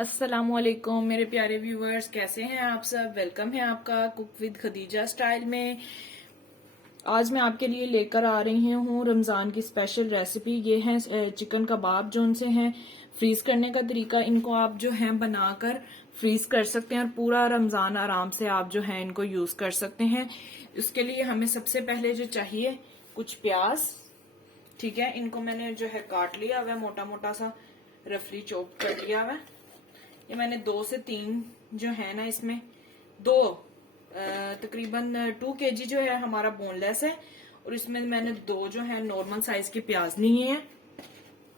अस्सलामुअलैकुम मेरे प्यारे व्यूवर्स, कैसे हैं आप सब। वेलकम है आपका कुक विद खदीजा स्टाइल में। आज मैं आपके लिए लेकर आ रही हूँ रमज़ान की स्पेशल रेसिपी। ये है चिकन कबाब जो उनसे हैं। फ्रीज करने का तरीका, इनको आप जो है बनाकर फ्रीज कर सकते हैं और पूरा रमज़ान आराम से आप जो है इनको यूज कर सकते हैं। उसके लिए हमें सबसे पहले जो चाहिए कुछ प्याज, ठीक है। इनको मैंने जो है काट लिया हुआ, मोटा मोटा सा रफली चॉप कर लिया हुआ। ये मैंने 2 से 3 जो है ना, इसमें तकरीबन 2 kg जो है हमारा बोनलेस है, और इसमें मैंने 2 जो है नॉर्मल साइज के प्याज लिए हैं,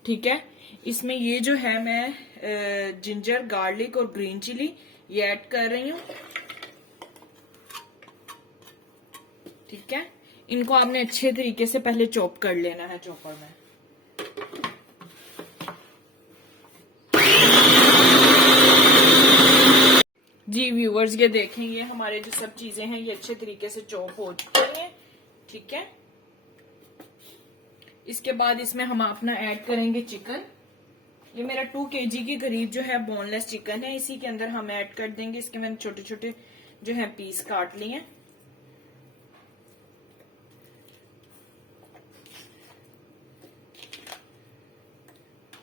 ठीक है। इसमें ये जो है मैं जिंजर, गार्लिक और ग्रीन चिली ये ऐड कर रही हूँ, ठीक है। इनको आपने अच्छे तरीके से पहले चॉप कर लेना है चॉपर में। जी व्यूवर्स, ये देखें, ये हमारे जो सब चीजें हैं ये अच्छे तरीके से चॉप हो चुकी हैं, ठीक है। इसके बाद इसमें हम अपना ऐड करेंगे चिकन। ये मेरा 2 kg के करीब जो है बोनलेस चिकन है, इसी के अंदर हम ऐड कर देंगे। इसके मैंने छोटे छोटे जो है पीस काट लिए हैं।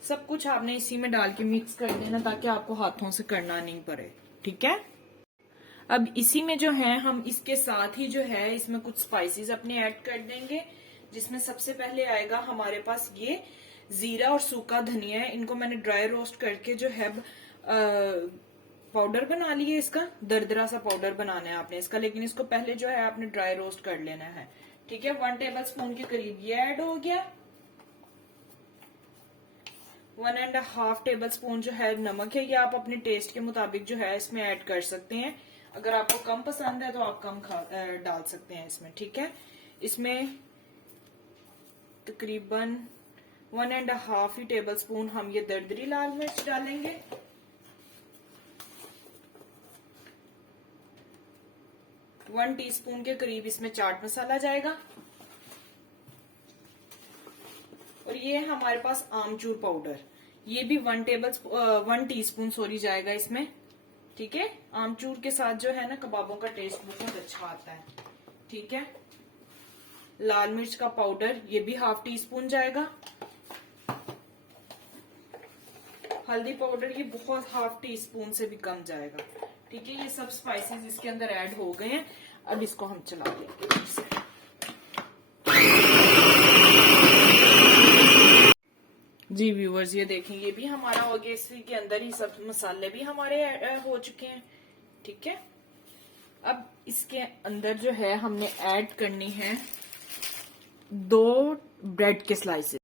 सब कुछ आपने इसी में डाल के मिक्स कर देना ताकि आपको हाथों से करना नहीं पड़े, ठीक है। अब इसी में जो है हम इसके साथ ही जो है इसमें कुछ स्पाइसेस अपने ऐड कर देंगे, जिसमें सबसे पहले आएगा हमारे पास ये जीरा और सूखा धनिया है। इनको मैंने ड्राई रोस्ट करके जो है पाउडर बना लिया। इसका दरदरा सा पाउडर बनाना है आपने इसका, लेकिन इसको पहले जो है आपने ड्राई रोस्ट कर लेना है, ठीक है। 1 टेबल स्पून के करीब ये ऐड हो गया। 1.5 टेबल स्पून जो है नमक है, ये आप अपने टेस्ट के मुताबिक जो है इसमें ऐड कर सकते हैं। अगर आपको कम पसंद है तो आप कम डाल सकते हैं इसमें, ठीक है। इसमें तकरीबन 1.5 ही टेबल स्पून हम ये दरदरी लाल मिर्च डालेंगे। वन टीस्पून के करीब इसमें चाट मसाला जाएगा, और ये है हमारे पास आमचूर पाउडर, ये भी 1 टीस्पून जाएगा इसमें, ठीक है। आमचूर के साथ जो है ना कबाबों का टेस्ट बहुत अच्छा आता है, ठीक है। लाल मिर्च का पाउडर ये भी 1/2 टीस्पून जाएगा। हल्दी पाउडर ये बहुत 1/2 टीस्पून से भी कम जाएगा, ठीक है। ये सब स्पाइसेस इसके अंदर ऐड हो गए हैं। अब इसको हम चला देंगे। जी व्यूवर्स, ये देखें, ये भी हमारा हो गया। इसी के अंदर ही सब मसाले भी हमारे हो चुके हैं, ठीक है। अब इसके अंदर जो है हमने ऐड करनी है 2 ब्रेड के स्लाइसेस।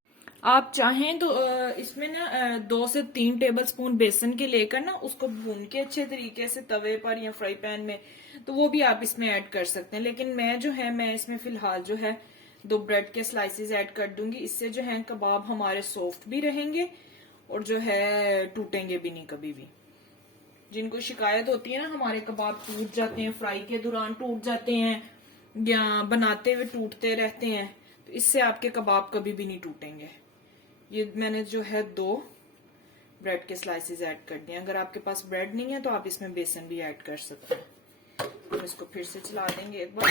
आप चाहें तो इसमें ना 2 से 3 टेबल स्पून बेसन के लेकर ना उसको भून के अच्छे तरीके से तवे पर या फ्राई पैन में, तो वो भी आप इसमें ऐड कर सकते हैं। लेकिन मैं इसमें फिलहाल जो है 2 ब्रेड के स्लाइसेस ऐड कर दूंगी। इससे जो है कबाब हमारे सॉफ्ट भी रहेंगे और जो है टूटेंगे भी नहीं कभी भी। जिनको शिकायत होती है ना हमारे कबाब टूट जाते हैं, फ्राई के दौरान टूट जाते हैं या बनाते हुए टूटते रहते हैं, तो इससे आपके कबाब कभी भी नहीं टूटेंगे। ये मैंने जो है 2 ब्रेड के स्लाइसेस ऐड कर दिए। अगर आपके पास ब्रेड नहीं है तो आप इसमें बेसन भी ऐड कर सकते हैं। तो इसको फिर से चला देंगे एक बार।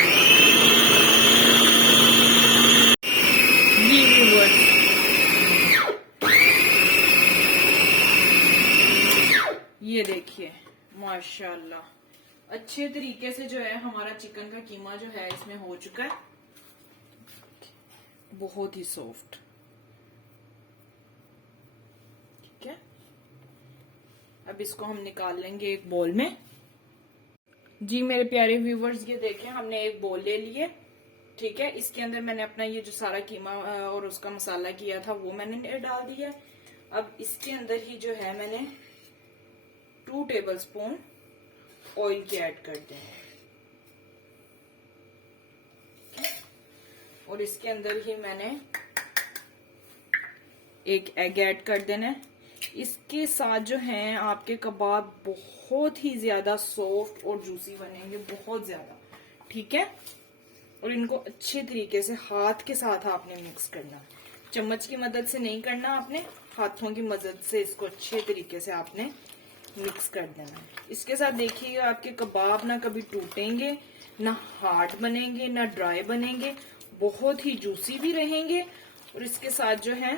जी व्यूअर्स, ये देखिए माशाल्लाह अच्छे तरीके से जो है हमारा चिकन का कीमा जो है इसमें हो चुका है, बहुत ही सॉफ्ट, ठीक है। अब इसको हम निकाल लेंगे एक बोल में। जी मेरे प्यारे व्यूवर्स, ये देखें, हमने एक बोल ले लिए, ठीक है। इसके अंदर मैंने अपना ये जो सारा कीमा और उसका मसाला किया था वो मैंने डाल दिया। अब इसके अंदर ही जो है मैंने 2 टेबल स्पून ऑयल के ऐड कर देंगे, और इसके अंदर ही मैंने एक एग ऐड कर देना है। इसके साथ जो है आपके कबाब बहुत ही ज्यादा सॉफ्ट और जूसी बनेंगे, बहुत ज्यादा, ठीक है। और इनको अच्छे तरीके से हाथ के साथ आपने मिक्स करना, चम्मच की मदद से नहीं करना, आपने हाथों की मदद से इसको अच्छे तरीके से आपने मिक्स कर देना है। इसके साथ देखिएगा आपके कबाब ना कभी टूटेंगे, ना हार्ड बनेंगे, ना ड्राई बनेंगे, बहुत ही जूसी भी रहेंगे और इसके साथ जो है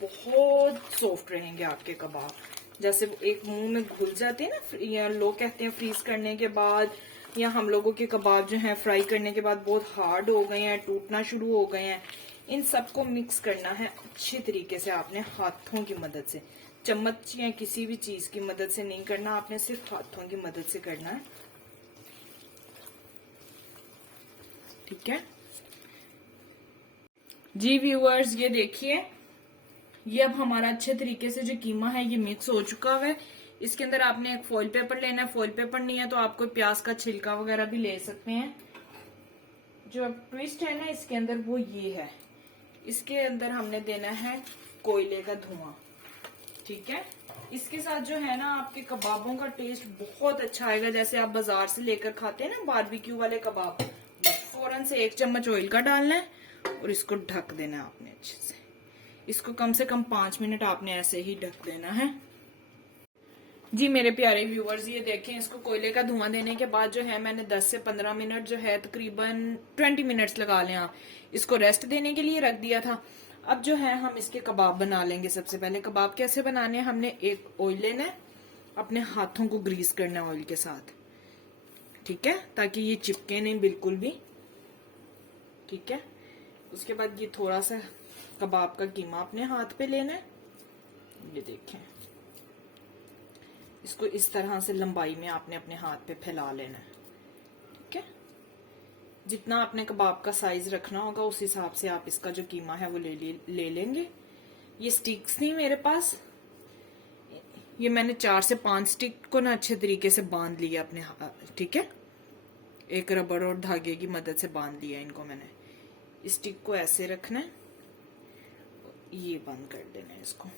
बहुत सॉफ्ट रहेंगे आपके कबाब। जैसे एक मुंह में घुल जाते हैं ना, या लोग कहते हैं फ्रीज करने के बाद, या हम लोगों के कबाब जो हैं फ्राई करने के बाद बहुत हार्ड हो गए हैं, टूटना शुरू हो गए हैं। इन सबको मिक्स करना है अच्छी तरीके से आपने हाथों की मदद से, चम्मच या किसी भी चीज की मदद से नहीं करना, आपने सिर्फ हाथों की मदद से करना है। ठीक है जी व्यूअर्स, ये देखिए ये अब हमारा अच्छे तरीके से जो कीमा है ये मिक्स हो चुका है। इसके अंदर आपने एक फॉइल पेपर लेना है, फॉइल पेपर नहीं है तो आप कोई प्याज का छिलका वगैरह भी ले सकते हैं। जो अब ट्विस्ट है ना इसके अंदर वो ये है, इसके अंदर हमने देना है कोयले का धुआं। ठीक है, इसके साथ जो है ना आपके कबाबों का टेस्ट बहुत अच्छा आएगा। जैसे आप बाजार से लेकर खाते हैं ना बारबेक्यू वाले कबाब, फौरन से 1 चम्मच ऑयल का डालना है और इसको ढक देना है आपने अच्छे से। इसको कम से कम 5 मिनट आपने ऐसे ही ढक देना है। जी मेरे प्यारे व्यूवर्स, ये देखें इसको कोयले का धुआं देने के बाद जो है मैंने 10 से 15 मिनट जो है तकरीबन 20 मिनट्स लगा लें आप, इसको रेस्ट देने के लिए रख दिया था। अब जो है हम इसके कबाब बना लेंगे। सबसे पहले कबाब कैसे बनाने हैं, हमने एक ऑयल लेना है, अपने हाथों को ग्रीस करना है ऑयल के साथ। ठीक है, ताकि ये चिपके नहीं बिल्कुल भी। ठीक है, उसके बाद ये थोड़ा सा कबाब का कीमा अपने हाथ पे लेना है। ये देखें, इसको इस तरह से लंबाई में आपने अपने हाथ पे फैला लेना है। ठीक है, जितना आपने कबाब का साइज रखना होगा उस हिसाब से आप इसका जो कीमा है वो ले लेंगे। ये स्टिक्स नहीं मेरे पास, ये मैंने 4 से 5 स्टिक को ना अच्छे तरीके से बांध लिया अपने हाथ। ठीक है, एक रबड़ और धागे की मदद से बांध लिया इनको मैंने। इस स्टिक को ऐसे रखना है, ये बंद कर देना है इसको,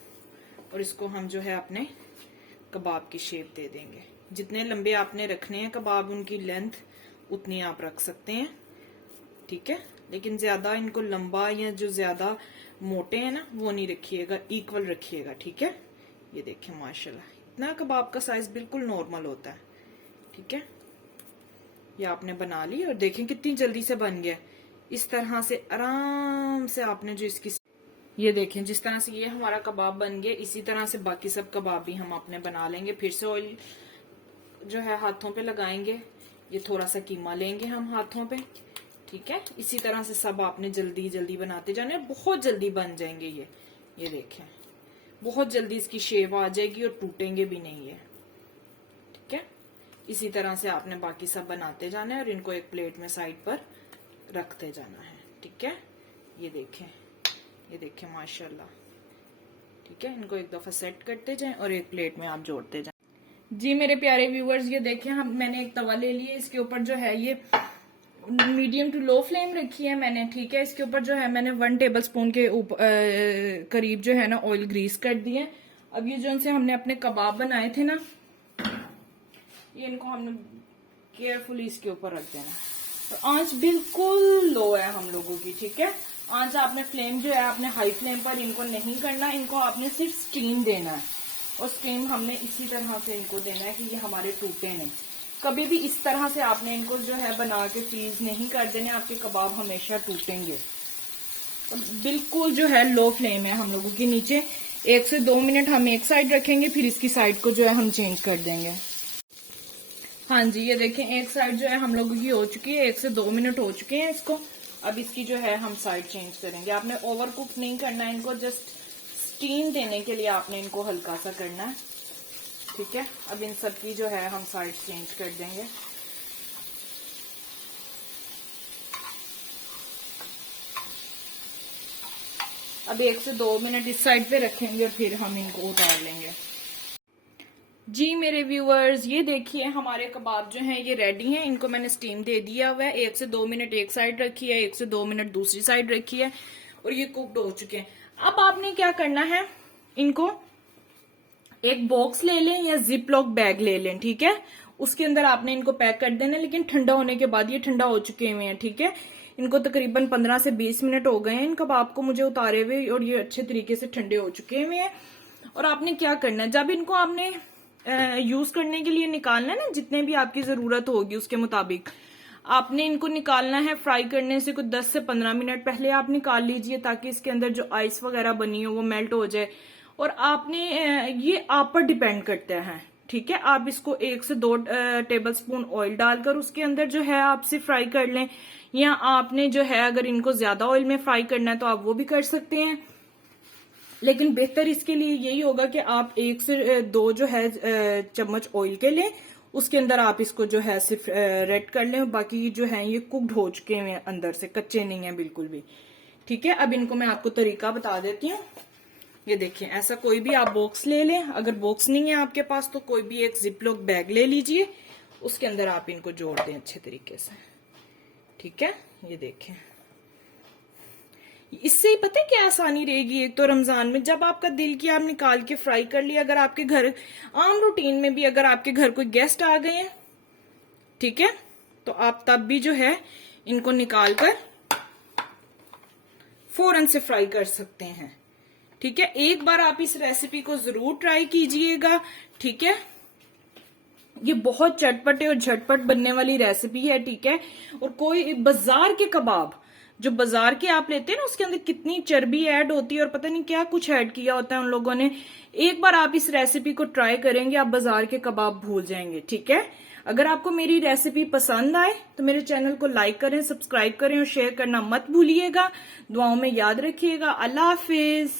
और इसको हम जो है अपने कबाब की शेप दे देंगे। जितने लंबे आपने रखने हैं कबाब, उनकी लेंथ उतनी आप रख सकते हैं। ठीक है, लेकिन ज्यादा इनको लंबा या जो ज्यादा मोटे हैं ना वो नहीं रखिएगा, इक्वल रखिएगा। ठीक है, ये देखें माशाल्लाह इतना कबाब का साइज बिल्कुल नॉर्मल होता है। ठीक है, ये आपने बना ली और देखें कितनी जल्दी से बन गया। इस तरह से आराम से आपने जो इसकी, ये देखें जिस तरह से ये हमारा कबाब बन गया, इसी तरह से बाकी सब कबाब भी हम अपने बना लेंगे। फिर से ऑयल जो है हाथों पे लगाएंगे, ये थोड़ा सा कीमा लेंगे हम हाथों पे। ठीक है, इसी तरह से सब आपने जल्दी जल्दी बनाते जाने, बहुत जल्दी बन जाएंगे ये देखें बहुत जल्दी इसकी शेप आ जाएगी और टूटेंगे भी नहीं है। ठीक है, इसी तरह से आपने बाकी सब बनाते जाना है और इनको एक प्लेट में साइड पर रखते जाना है। ठीक है, ये देखें माशाल्लाह। ठीक है, इनको एक दफा सेट करते जाएं और एक प्लेट में आप जोड़ते जाएं। जी मेरे प्यारे व्यूवर्स, ये देखें हम मैंने एक तवा ले लिया, इसके ऊपर जो है ये मीडियम टू लो फ्लेम रखी है मैंने। ठीक है, इसके ऊपर जो है मैंने 1 टेबल स्पून के करीब जो है ना ऑयल ग्रीस कर दिए। अब ये जो से हमने अपने कबाब बनाए थे ना, ये इनको हमने केयरफुली इसके ऊपर रख देना। तो आंच बिल्कुल लो है हम लोगों की। ठीक है, आंच आपने फ्लेम जो है आपने हाई फ्लेम पर इनको नहीं करना, इनको आपने सिर्फ स्टीम देना है। और स्टीम हमने इसी तरह से इनको देना है कि ये हमारे टूटे नहीं। कभी भी इस तरह से आपने इनको जो है बना के फ्रीज नहीं कर देने, आपके कबाब हमेशा टूटेंगे। बिल्कुल जो है लो फ्लेम है हम लोगों की। नीचे 1 से 2 मिनट हम एक साइड रखेंगे, फिर इसकी साइड को जो है हम चेंज कर देंगे। हाँ जी, ये देखें एक साइड जो है हम लोगों की हो चुकी है, 1 से 2 मिनट हो चुके हैं इसको। अब इसकी जो है हम साइड चेंज करेंगे। आपने ओवर कुक नहीं करना है इनको, जस्ट स्टीम देने के लिए आपने इनको हल्का सा करना है। ठीक है, अब इन सब की जो है हम साइड चेंज कर देंगे। अब 1 से 2 मिनट इस साइड पे रखेंगे और फिर हम इनको उतार लेंगे। जी मेरे व्यूअर्स, ये देखिए हमारे कबाब जो हैं ये रेडी हैं। इनको मैंने स्टीम दे दिया हुआ है। 1 से 2 मिनट एक साइड रखी है, 1 से 2 मिनट दूसरी साइड रखी है और ये कुकड हो चुके हैं। अब आपने क्या करना है, इनको एक बॉक्स ले लें या जिप लॉक बैग ले लें। ठीक है, उसके अंदर आपने इनको पैक कर देना, लेकिन ठंडा होने के बाद। ये ठंडा हो चुके हुए हैं। ठीक है, इनको तकरीबन 15 से 20 मिनट हो गए हैं इन कबाब को मुझे उतारे हुए, और ये अच्छे तरीके से ठंडे हो चुके हुए हैं। और आपने क्या करना है, जब इनको आपने यूज करने के लिए निकालना है ना, जितने भी आपकी जरूरत होगी उसके मुताबिक आपने इनको निकालना है। फ्राई करने से कुछ 10 से 15 मिनट पहले आप निकाल लीजिए, ताकि इसके अंदर जो आइस वगैरह बनी हो वो मेल्ट हो जाए। और आपने ये आप पर डिपेंड करता है, ठीक है। आप इसको 1 से 2 टेबल स्पून ऑयल डालकर उसके अंदर जो है आपसे फ्राई कर लें, या आपने जो है अगर इनको ज्यादा ऑयल में फ्राई करना है तो आप वो भी कर सकते हैं। लेकिन बेहतर इसके लिए यही होगा कि आप 1 से 2 जो है चम्मच ऑयल के लें, उसके अंदर आप इसको जो है सिर्फ रेड कर लें, बाकी जो है ये कुक्ड हो चुके हैं अंदर से, कच्चे नहीं है बिल्कुल भी, ठीक है। अब इनको मैं आपको तरीका बता देती हूँ। ये देखिए, ऐसा कोई भी आप बॉक्स ले लें, अगर बॉक्स नहीं है आपके पास तो कोई भी एक जिपलॉक बैग ले लीजिए, उसके अंदर आप इनको जोड़ दें अच्छे तरीके से, ठीक है। ये देखें, इससे ही पता है क्या आसानी रहेगी। एक तो रमजान में जब आपका दिल किया आप निकाल के फ्राई कर लिया। अगर आपके घर आम रूटीन में भी अगर आपके घर कोई गेस्ट आ गए हैं, ठीक है, तो आप तब भी जो है इनको निकाल कर फौरन से फ्राई कर सकते हैं, ठीक है। एक बार आप इस रेसिपी को जरूर ट्राई कीजिएगा, ठीक है। ये बहुत चटपटे और झटपट बनने वाली रेसिपी है, ठीक है। और कोई बाजार के कबाब जो बाजार के आप लेते हैं ना, उसके अंदर कितनी चर्बी ऐड होती है और पता नहीं क्या कुछ ऐड किया होता है उन लोगों ने। एक बार आप इस रेसिपी को ट्राई करेंगे, आप बाजार के कबाब भूल जाएंगे, ठीक है। अगर आपको मेरी रेसिपी पसंद आए तो मेरे चैनल को लाइक करें, सब्सक्राइब करें और शेयर करना मत भूलिएगा। दुआओं में याद रखिएगा। अल्लाह हाफिज।